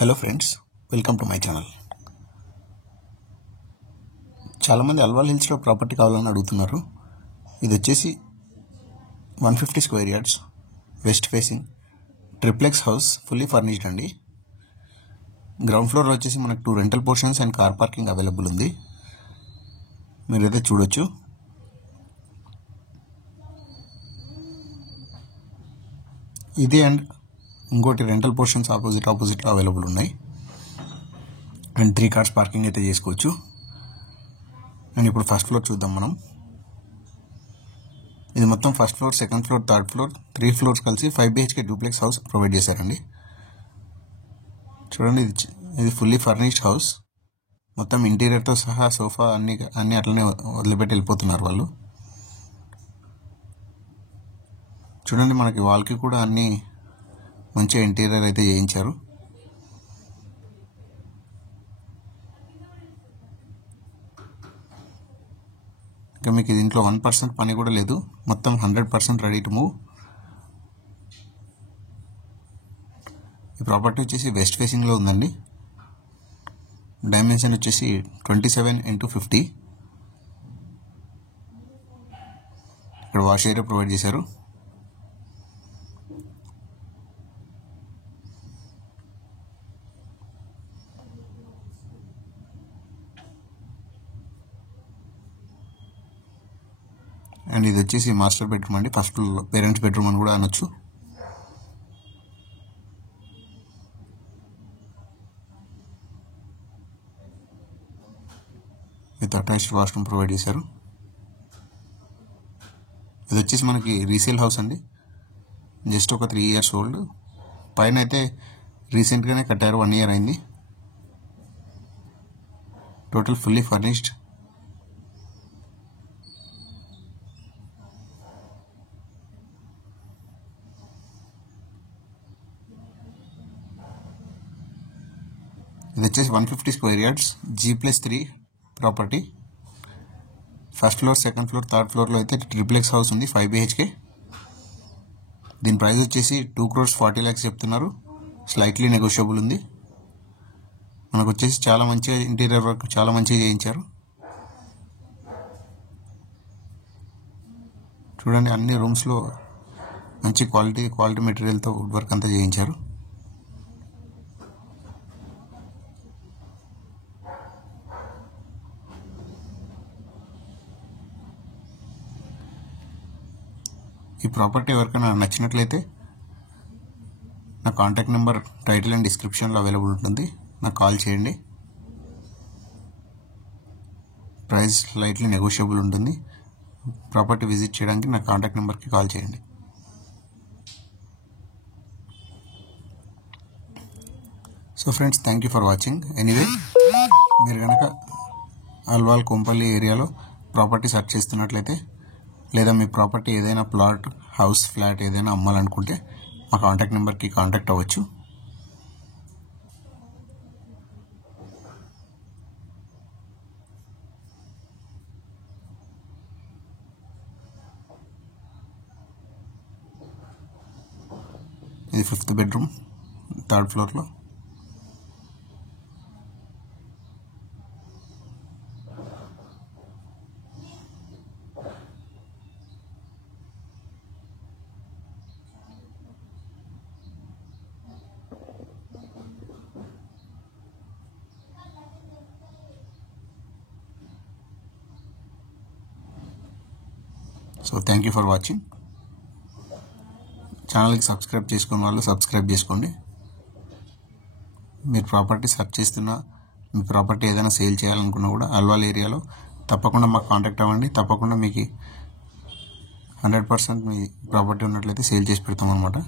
Hello friends, welcome to my channel. చాలామంది అల్వాల్ హిల్స్లో property కావాలని అడుగుతున్నారు. ఇది వచ్చేసి 150 square yards, west facing, triplex house, fully furnished అండి. గ్రౌండ్ ఫ్లోర్లో వచ్చేసి మనకు 2 rental portions and car parking available ఉంది. మీరైతే చూడొచ్చు. ఇది అండ్ ఇంకోటి రెంటల్ పోర్షన్స్ ఆపోజిట్లో అవైలబుల్ ఉన్నాయి. అండ్ 3 కార్స్ పార్కింగ్ అయితే చేసుకోవచ్చు. అండ్ ఇప్పుడు ఫస్ట్ ఫ్లోర్ చూద్దాం మనం. ఇది మొత్తం first floor, second floor, third floor, 3 floors కలిసి 5 BHK డూప్లెక్స్ హౌస్ ప్రొవైడ్ చేశారండి. చూడండి, ఇది ఫుల్లీ ఫర్నిష్డ్ హౌస్. మొత్తం ఇంటీరియర్తో సహా సోఫా అన్నీ అట్లనే వదిలిపెట్టి వెళ్ళిపోతున్నారు వాళ్ళు. చూడండి, మనకి వాల్కి కూడా అన్నీ మంచిగా ఇంటీరియర్ అయితే చేయించారు. ఇంకా మీకు దీంట్లో 1% పని కూడా లేదు. మొత్తం 100% రెడీ టు మూవ్. ఈ ప్రాపర్టీ వచ్చేసి వెస్ట్ ఫేసింగ్లో ఉందండి. డైమెన్షన్ వచ్చేసి 27x50. ఇక్కడ వాష్ ఏరియా ప్రొవైడ్ చేశారు. అండ్ ఇది వచ్చేసి మాస్టర్ బెడ్రూమ్ అండి. ఫస్ట్ పేరెంట్స్ బెడ్రూమ్ అని కూడా అనొచ్చు. విత్ అటాచ్డ్ వాష్రూమ్ ప్రొవైడ్ చేశారు. ఇది వచ్చేసి మనకి రీసేల్ హౌస్ అండి. జస్ట్ ఒక 3 years ఓల్డ్. పైన అయితే రీసెంట్గానే కట్టారు, 1 year అయింది. Total fully furnished. ఇది వచ్చేసి 150 square yards, G+3 property. First floor, second floor, third ఫ్లోర్లో అయితే ట్రిప్లెక్స్ హౌస్ ఉంది, 5 BHK. దీని ప్రైస్ వచ్చేసి 2,40 lakhs చెప్తున్నారు. స్లైట్లీ నెగోషియబుల్ ఉంది. మనకు వచ్చేసి చాలా మంచిగా ఇంటీరియర్ వర్క్ చాలా మంచిగా చేయించారు. చూడండి, అన్ని రూమ్స్లో మంచి క్వాలిటీ మెటీరియల్తో వుడ్ వర్క్ అంతా చేయించారు. ఈ ప్రాపర్టీ ఎవరికైనా నచ్చినట్లయితే నా కాంటాక్ట్ నెంబర్ టైటిల్ అండ్ డిస్క్రిప్షన్లో అవైలబుల్ ఉంటుంది. నాకు కాల్ చేయండి. ప్రైస్ స్లైట్లీ నెగోషియబుల్ ఉంటుంది. ప్రాపర్టీ విజిట్ చేయడానికి నా కాంటాక్ట్ నెంబర్కి కాల్ చేయండి. So friends, thank you for watching. Anyway, మీరు కనుక అల్వాల్ కొంపల్లి ఏరియాలో ప్రాపర్టీ సెర్చ్ చేస్తున్నట్లయితే, లేదా మీ ప్రాపర్టీ ఏదైనా ప్లాట్, హౌస్, ఫ్లాట్ ఏదైనా అమ్మాలనుకుంటే మా కాంటాక్ట్ నెంబర్కి కాంటాక్ట్ అవ్వచ్చు. ఇది 5th బెడ్రూమ్, 3rd ఫ్లోర్లో. So thank you for watching. ఛానల్కి సబ్స్క్రైబ్ చేసుకున్న వాళ్ళు సబ్స్క్రైబ్ చేసుకోండి. మీరు ప్రాపర్టీ సెర్చ్ చేస్తున్నా, మీ ప్రాపర్టీ ఏదైనా సేల్ చేయాలనుకున్నా కూడా అల్వాల్ ఏరియాలో తప్పకుండా మాకు కాంటాక్ట్ అవ్వండి. తప్పకుండా మీకు 100% మీ ప్రాపర్టీ ఉన్నట్లయితే సేల్ చేసి పెడతాం అన్నమాట.